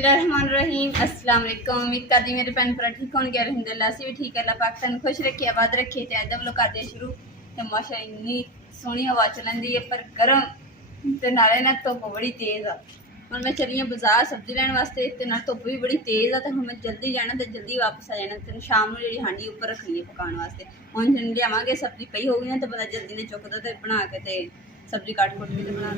बिस्मिल्लाहिर्रहमानिर्रहीम अस्सलाम वालेकुम। उम्मीद करदी मेरे भैन भरा ठीक होंगे। अल्हम्दुलिल्लाह असीं भी ठीक है। अल्लाह पाक तुहानूं खुश रखे आबाद रखे। ते अज हम लोग करदे शुरू ते माशा इन्नी सोहनी हवा चलन दी है पर गर्म ते नाले ना धुप्प बड़ी तेज़ आ। हुण मैं चली बाजार सब्जी लैण वास्ते ते नाल धुप्प भी बड़ी तेज़ आ ते हुण मैं जल्दी जाना ते जल्दी वापस आ जाना ते शाम नूं जिहड़ी हांडी उप्पर रखनी है पकाउण वास्ते। हुण लियावांगे सब्जी पई होगी ना ते बंदा जल्दी ने चुकदा ते बना के ते सब्जी कट कुट के ते बना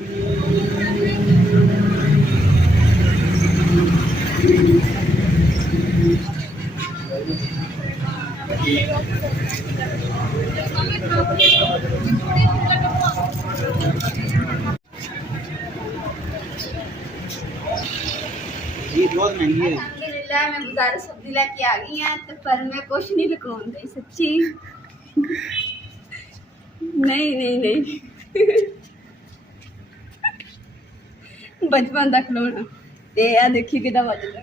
अल्हम्दुलिल्लाह मैं बाजार सब्जी लेके आ गई हैं तो पर मैं कुछ नहीं लुकाउण दी सच्ची नहीं बचपन दा खिलौना ते आ देखी किदा वजदा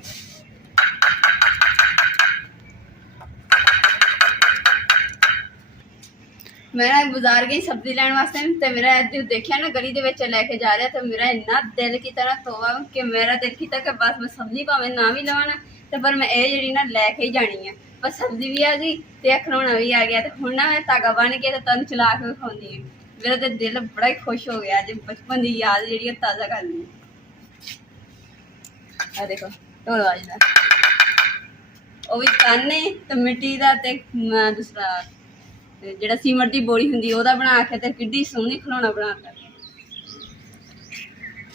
मैं ना बाजार गई सब्जी लैण वास्ते ते मेरा जो देखिया ना गली दे विच लेके जा रहा तो मेरा इन्ना दिल कीता ना तोबा कि मेरा दिल कीता कि बस मैं सब्जी भावें ना भी लवां ना ते पर मैं ये जेहड़ी ना लैके ही जानी है। पर सब्जी भी आ गई ते खिलौना भी आ गया ते हुण ना मैं धागा बन के ते तुहानूं चला के विखाउंदी है। मेरा तो दिल बड़ा ही खुश हो गया अज बचपन की याद जेहड़ी ताज़ा करनी है। देखो ढोल बजदा वो भी ताने ते मिट्टी दा ते दूसरा ਜਿਹੜਾ ਸੀਮਟ ਦੀ ਬੋਰੀ ਹੁੰਦੀ ਉਹਦਾ ਬਣਾ ਕੇ ਤੇ ਕਿੱਡੀ ਸੋਹਣੀ ਖਿਲੌਣਾ ਬਣਾਤਾ।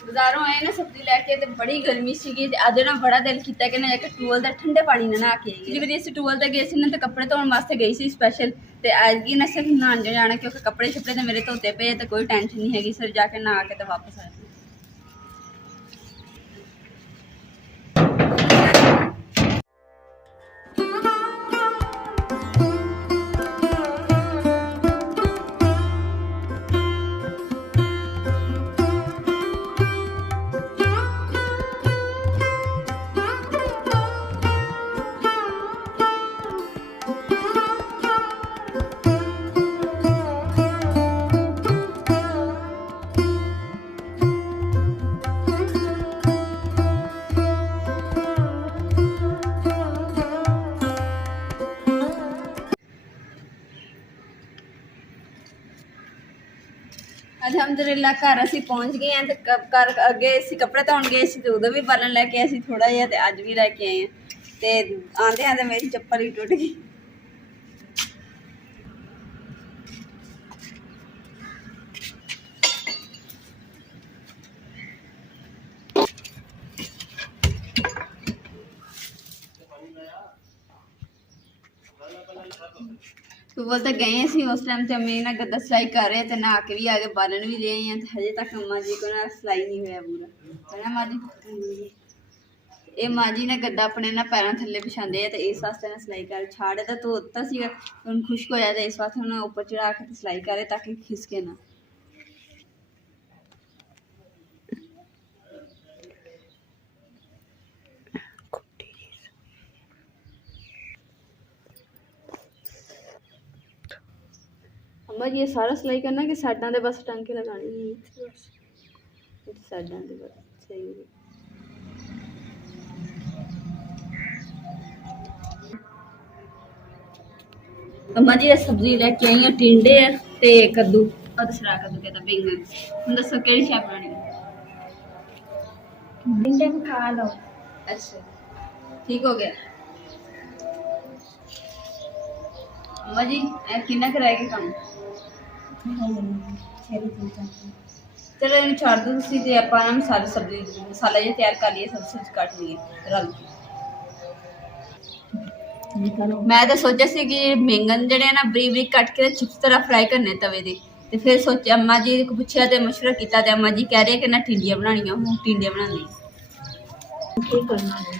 ਬਾਜ਼ਾਰੋਂ ਆਏ ਨਾ ਸਬਜ਼ੀ ਲੈ ਕੇ ਤੇ ਬੜੀ ਗਰਮੀ ਸੀਗੀ ਤੇ ਅੱਜ ਨਾ ਬੜਾ ਦਿਲ ਕੀਤਾ ਕਿ ਨਾ ਜਾ ਕੇ ਟੂਵਲ ਦਾ ਠੰਡੇ ਪਾਣੀ ਨਾਲ ਨਹਾ ਕੇ ਆਈਏ। ਜਿਵੇਂ ਅਸੀਂ ਟੂਵਲ ਤੇ ਗਏ ਸੀ ਨਾ ਤੇ ਕੱਪੜੇ ਧੋਣ ਵਾਸਤੇ ਗਈ ਸੀ ਸਪੈਸ਼ਲ ਤੇ ਅੱਜ ਕੀ ਨਾ ਸਿਰਫ ਨਹਾਉਣ ਜਾਣਾ ਕਿਉਂਕਿ ਕੱਪੜੇ ਛੱਪੜੇ ਤੇ ਮੇਰੇ ਧੋਤੇ ਪਏ ਤੇ ਕੋਈ ਟੈਨਸ਼ਨ ਨਹੀਂ ਹੈਗੀ। ਸਿਰ ਜਾ ਕੇ ਨਹਾ ਕੇ ਤੇ ਵਾਪਸ ਆ ਜਾਣਾ। अलहमदुलिल्लाह घर असी पहुँच गए हैं तो घर अगे असी कपड़े धोन गए तो उदों भी बालन लैके आए थोड़ा जिहा तो अज भी लैके आए हैं तो आंदे आंदे मेरी चप्पल ही टुट गई। तो बोलते गए सी उस टाइम ते अम्मी ना गद्दा सिलाई कर रहे थे नहा के भी आ गए बालन भी ले आई हैं हजे तक अम्मा जी को ना सिलाई नहीं हुआ पूरा है ना माँ जी। ये माँ जी ने गद्दा अपने ना पैरों थले बिछाते हैं तो इस वास्ते ना सिलाई कर छाड़े तो धोता सी हम खुश्क हो जाए इस वास्ते उन्हें ऊपर चढ़ा के सिलाई करे ताकि खिसके ना। अम्मा जी ये सारा सिलाई करना कि साइडा दे बस टांके लगाने साइडा दे बस सही है। अम्मा जी सब्जी लेके आई टिंडे ते कद्दू और दूसरा कद्दू कहता बैंगन। हम दसो केड़ी शाय बनानी टिंडे में खा लो। अच्छा ठीक हो गया अम्मा जी किन्ना कराएगा काम चलो इन छाड़ दो तुसी ते आपां ना मसाले सब्जी मसाला जो तैयार कर लिए सब सब्जी कट लिए रल मैं तो सोचा सी कि बैंगन जड़े ना बरीक बरीक कट के चिप्स तरह फ्राई करने तवे दे ते फिर सोचा अम्मा जी को पूछा ते मशवरा किया ते अम्मा जी कह रहे कि ना टिंडियां बनानियां हूं टिंडियां बनानी की करना है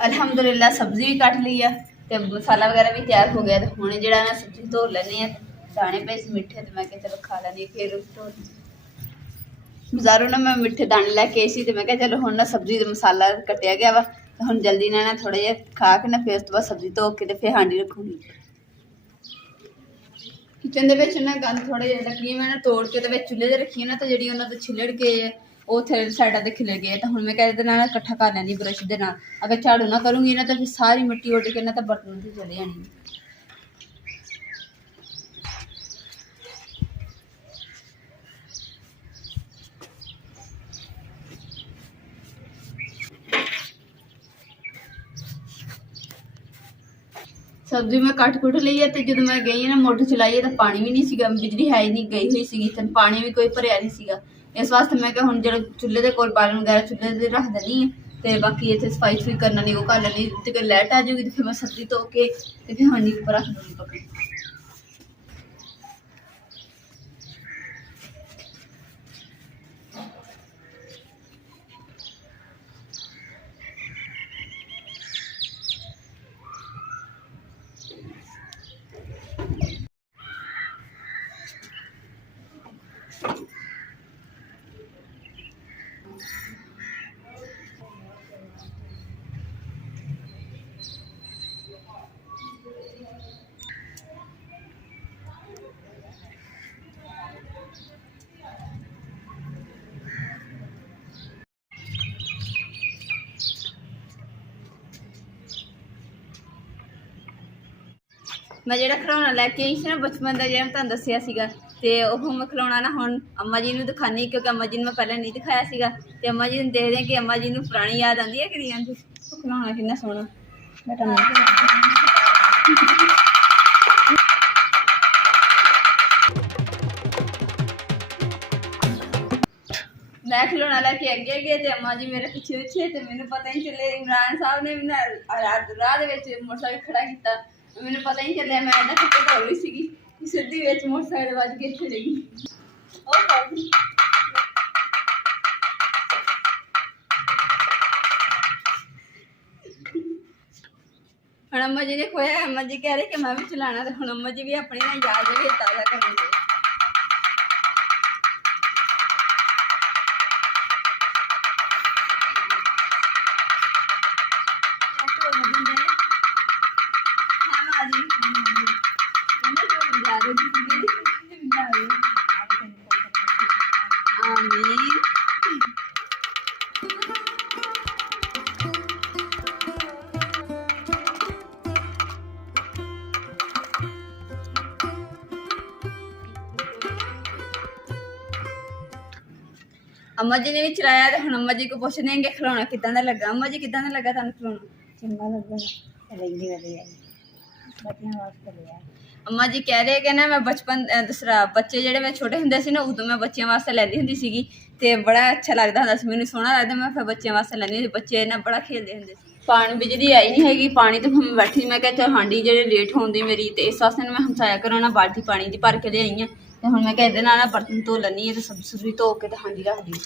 अलहमदुलिल्लाह सब्जी भी कट ली है तो मसाला वगैरह भी तैयार हो गया। तो हुणे जिहड़ा ना सब्जी धो लैनी है, दाने पे मिठे तो मैं चलो खा लैनी। फिर बाजारों ना मैं मिठे दाने लैके आई सी तो मैं चलो हुण ना सब्जी का मसाला कटिया गया वा, तो हुण जल्दी ना थोड़ा जिहा खा के ना फिर उस तो बाद सब्जी धो के फिर हांडी रखूँगी। किचन ਦੇ ਵਿੱਚ ਨਾ ਗੰਦ ਥੋੜਾ ਜਿਹਾ ਲੱਗੀ, ਮੈਂ ਨਾ ਤੋੜ ਕੇ ਤੇ ਵਿੱਚ ਚੁੱਲ੍ਹੇ ਤੇ ਰੱਖੀ ਨਾ, ਤੇ ਜਿਹੜੀ ਉਹਨਾਂ ਦੇ ਛਿੱਲੜ ਗਏ ਆ ਉਹ ਥੇ ਸਾਈਡਾਂ ਤੇ ਖਿਲਰ ਗਏ। ਤਾਂ ਹੁਣ ਮੈਂ ਇਹਦੇ ਨਾਲ ਇਕੱਠਾ ਕਰ ਲੈਂਦੀ ਬਰਸ਼ ਦੇ ਨਾਲ। ਅਗਰ ਝਾੜੂ ਨਾ ਕਰੂੰਗੀ ਨਾ ਤਾਂ ਫਿਰ ਸਾਰੀ ਮਿੱਟੀ ਉੱਡ ਕੇ ਨਾ ਤਾਂ ਬਰਤਨ ਤੇ ਚਲੇ ਜਾਣੀ। सब्जी मैं कट कुट ली है, तो जो मैं गई ना मोटर चलाई है तो पानी भी नहीं सीगा, बिजली है ही नहीं गई हुई सी, तो पानी भी कोई भरिया नहीं सीगा। इस वास्ते मैं क्या हुण जो चुल्हे के कोल बालन वगैरह चुल्हे ते रख देनी है, तो बाकी इतने सफाई सफाई करना नहीं, वो कर लेनी। तो कोई लाइट आ जाएगी तो फिर मैं सब्जी धो के तो फिर हांडी उपर रख दूँगी पकड़ी। मैं जो खिलौना लैके आई ना बचपन का, जो तुहानूं दस्सिया सीगा, ते ओह मैं खिलौना ना हुण अम्मा जी नूं दिखानी, क्योंकि अम्मा जी नूं मैं पहले नहीं दिखाया सीगा। ते अम्मा जी नूं देखदे कि अम्मा जी नूं पुरानी याद आंदी है कि नहीं आंदी। खिलौना किन्ना सोहना मैं खिलौना लैके अगे गए तो अम्मा जी मेरे पिछे पिछे, तो मैनूं पता ही चले इमरान साहब ने मैनूं राह दे विच मोटरसाइकिल खड़ा किया, मैनूं पता ही चलिया। मैं इन्ना खिच्चे दौड़ रही सीगी, सीधी विच मोटरसाइकिल वज के इत्थे रही। हुण अम्मा जी ने खोया, अम्मा जी कह रहे कि मैं भी चलाना, तो हुण अम्मा जी भी अपनी ना याद भी ताज़ा करेंगे। अम्मा जी ने भी चलाया, तो हुण अम्मा जी को पूछने कि खिलौना किदां दा लगा। अम्मा जी किदां दा लगा तुहानूं खिलौना? चंगा लगा, अम्मा जी कह रहे कि ना मैं बचपन दूसरा बच्चे जेह्ड़े मैं छोटे हुंदे सी ना, उदों मैं बच्चें वास्ते लैंदी हुंदी सीगी, ते बड़ा अच्छा लगदा हुंदा सी, मैनूं सोहना लगदा, मैं फिर बच्चें वास्ते लैंदी हुंदी, बच्चे ना बड़ा खेलदे हुंदे सी। पानी बिजली आई नहीं हैगी, पानी तो मैं बैठी, मैं क्या चल हांडी जेह्ड़ी लेट होंदी मेरी, ते इस वास्ते मैं हमसाया घरों ना बाल्टी पानी दी भर के लिआई आं, ते हुण मैं क्या इहदे नाल ना बर्तन धो लैनी है, ते सब्जी सुब्जी धो के ते हांडी रख दी।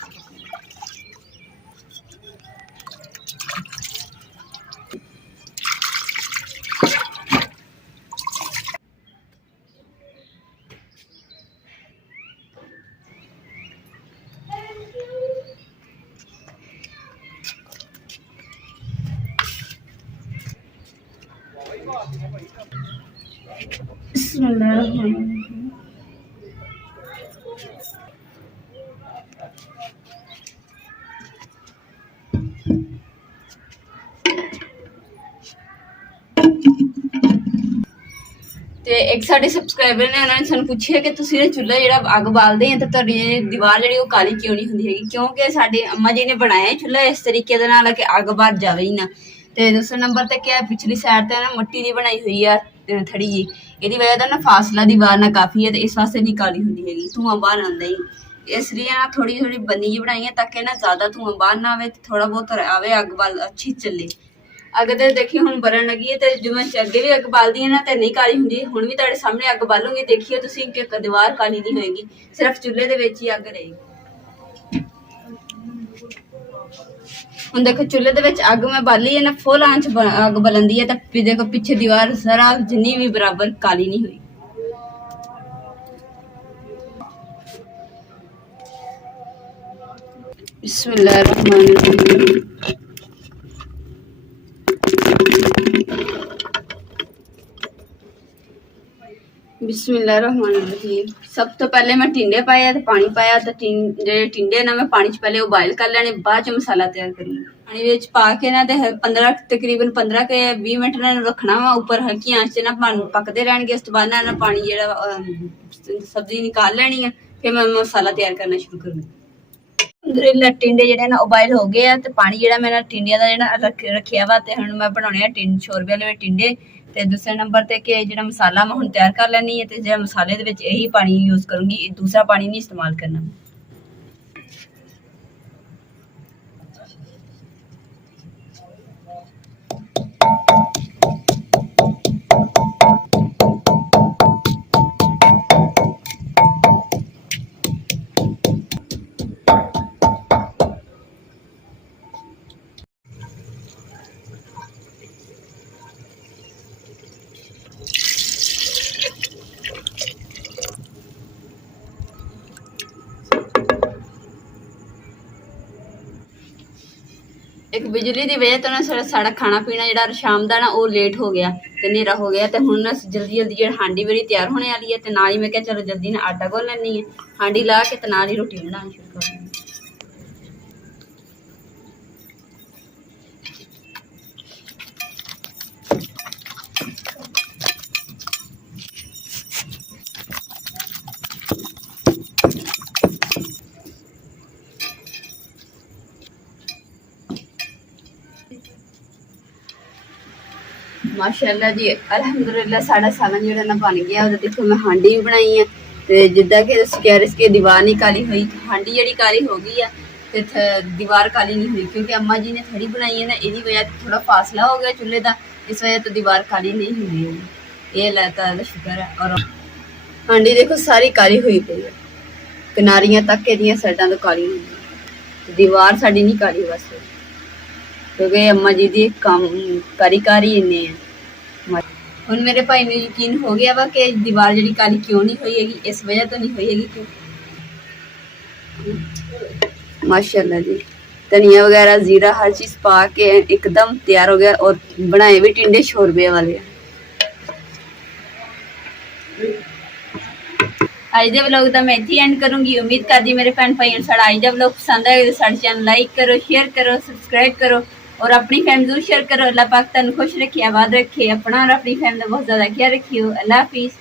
ਤੇ ਇੱਕ ਸਾਡੇ ਸਬਸਕ੍ਰਾਈਬਰ ਨੇ ਉਹਨਾਂ ਨੇ ਸਾਨੂੰ ਪੁੱਛਿਆ ਕਿ ਤੁਸੀਂ ਇਹ ਚੁੱਲ੍ਹਾ ਜਿਹੜਾ ਅੱਗ ਬਾਲਦੇ ਆ ਤਾਂ ਤੁਹਾਡੀ ਦੀਵਾਰ ਜਿਹੜੀ ਉਹ ਕਾਲੀ ਕਿਉਂ ਨਹੀਂ ਹੁੰਦੀ ਹੈਗੀ, ਕਿਉਂਕਿ ਸਾਡੇ ਅੰਮਾ ਜੀ ਨੇ ਬਣਾਇਆ ਚੁੱਲ੍ਹਾ ਇਸ ਤਰੀਕੇ ਦੇ ਨਾਲ ਕਿ ਅੱਗ ਬਾਹਰ ਜਾਵੇ ਹੀ ਨਾ। ਤੇ ਦੂਸਰੇ ਨੰਬਰ ਤੇ ਕਿਹਾ ਪਿਛਲੀ ਸਾਈਡ ਤੇ ਨਾ ਮਿੱਟੀ ਦੀ ਬਣਾਈ ਹੋਈ ਆ ਥੜੀ ਜੀ, ਇਹਦੀ ਵਜ੍ਹਾ ਤੋਂ ਨਾ ਫਾਸਲਾ ਦੀਵਾਰ ਨਾਲ ਕਾਫੀ ਹੈ, ਤੇ ਇਸ ਵਾਸਤੇ ਨਹੀਂ ਕਾਲੀ ਹੁੰਦੀ ਹੈਗੀ, ਧੂੰਆਂ ਬਾਹਰ ਆਉਂਦਾ ਹੀ। ਇਸ ਲਈ ਨਾ ਥੋੜੀ ਥੋੜੀ ਬੰਨੀ ਜੀ ਬਣਾਈ ਹੈ ਤਾਂ ਕਿ ਨਾ ਜ਼ਿਆਦਾ ਧੂੰਆਂ ਬਾਹਰ ਨਾ ਆਵੇ, ਥੋੜਾ ਬਹੁਤ ਆਵੇ, ਅੱਗ ਬਾਲ ਅੱਛੀ ਚੱਲੇ। ਅੱਗ ਤੇ ਦੇਖੀ ਹੁਣ ਬਲਣ ਲੱਗੀ ਹੈ, ਤੇ ਜਿਵੇਂ ਅੱਗੇ ਵੀ ਅੱਗ ਬਾਲਦੀ ਹੈ ਨਾ ਤੇ ਨਹੀਂ ਕਾਲੀ ਹੁੰਦੀ, ਹੁਣ ਵੀ ਤੁਹਾਡੇ ਸਾਹਮਣੇ ਅੱਗ ਬਾਲੂਗੀ, ਦੇਖਿਓ ਤੁਸੀਂ ਕਿ ਦੀਵਾਰ ਕਾਲੀ ਨਹੀਂ ਹੋਏਗੀ, ਸਿਰਫ ਚੁੱਲ੍ਹੇ ਦੇ ਵਿੱਚ ਹੀ ਅੱਗ ਰਹੇਗੀ। ਹੁਣ ਦੇਖੋ ਚੁੱਲ੍ਹੇ ਦੇ ਵਿੱਚ ਅੱਗ ਮੈਂ ਬਾਲੀ ਹੈ ਨਾ, ਫੁੱਲ ਆਂਚ ਅੱਗ ਬਲੰਦੀ ਹੈ, ਤੇ ਦੇਖੋ ਪਿੱਛੇ ਦੀਵਾਰ ਜ਼ਰਾ ਜਿੰਨੀ ਵੀ ਬਰਾਬਰ ਕਾਲੀ ਨਹੀਂ ਹੋਈ। बिस्मिल्लाहिर्रहमानिर्रहीम। बिस्मिल्लाहिर्रहमानिर्रहीम। सब तो पहले मैं टिंडे पाया तो पानी पाया, तो टिंडे ना मैं पानी च पहले उबाइल कर लेने, बाद च मसाला तैयार करूँगी। पानी विच पा के ना ते 15 तकरीबन 15 के 20 मिनट ना रखना वा ऊपर हल्की आंच से ना पकते रहणगे। उस तो बाद ना पानी जेड़ा सब्जी निकाल लेनी है, फिर मैं मसाला तैयार करना शुरू करूँगी। टिंडे ਜਿਹੜੇ ਨਾ ਉਬਾਈਲ ਹੋ ਗਏ ਆ, ਤੇ ਪਾਣੀ ਜਿਹੜਾ ਮੈਂ ਟਿੰਡਿਆਂ ਦਾ ਜਿਹੜਾ ਰੱਖਿਆ ਵਾ, ਤੇ ਹੁਣ ਮੈਂ ਬਣਾਉਣੇ ਆ ਸ਼ੋਰਬੇ ਵਾਲੇ ਟਿੰਡੇ। ਤੇ ਦੂਸਰੇ ਨੰਬਰ ਤੇ ਕਿ ਜਿਹੜਾ ਮਸਾਲਾ ਮੈਂ ਹੁਣ ਤਿਆਰ ਕਰ ਲੈਣੀ ਹੈ, ਤੇ ਜਿਹੜਾ ਮਸਾਲੇ ਦੇ ਵਿੱਚ ਇਹੀ ਪਾਣੀ ਯੂਜ਼ ਕਰੂੰਗੀ, ਦੂਸਰਾ ਪਾਣੀ ਨਹੀਂ ਇਸਤੇਮਾਲ ਕਰਨਾ। एक बिजली की वजह तो ना साड़ा खाना पीना जो शाम का ना वो लेट हो गया, तो हनेरा हो गया। तो हूँ ना जल्दी जल्दी जो हांडी मेरी तैयार होने वाली है, तो ना ही मैं क्या चलो जल्दी ना आटा घोल लैनी है, हांडी ला के तो ना ही रोटी बनाना शुरू कर देनी। माशाअल्लाह जी, अलहमदुलिल्लाह साड़ा सालन जो ना बन गया। देखो मैं हांडी भी बनाई है, तो जिदा कि कह रहे कि दीवार नहीं काली हुई, हांडी जी काली हो गई है, तो दीवार काली नहीं हुई, क्योंकि अम्मा जी ने थड़ी बनाई है ना, यही वजह तो थोड़ा फासला हो गया चूल्हे का, इस वजह तो दीवार काली नहीं हुई है। ये अल्लाह ताला दा शुक्र है। और हांडी देखो सारी काली हुई पई है, किनारियां तक एदियां साइडां तो काली हुई, दीवार साड़ी नहीं काली बस, क्योंकि अम्मा जी दी काम कारीकारी इन्ने है। हुण मेरे भाई नूं यकीन हो गया वा कि दीवार जी काली क्यों नहीं हुई है, इस वजह तो नहीं हुई है क्यों। माशाअल्लाह जी, धनिया वगैरह जीरा हर चीज़ पा के एकदम तैयार हो गया, और बनाए भी टिंडे शोरबे वाले। अज के व्लॉग का मैं इत्थे एंड करूँगी। उम्मीद करती मेरे भैन भाइयों साड़ा अज का व्लॉग पसंद आए, साढ़े चैनल लाइक करो, शेयर करो, सबसक्राइब करो, और अपनी फैमिली जरूर शेयर करो। अल्लाह पाक तुहानूं खुश रखे, आबाद रखे, अपना और अपनी फैमिली का बहुत ज़्यादा ख्याल रखियो। अल्लाह हाफिज़।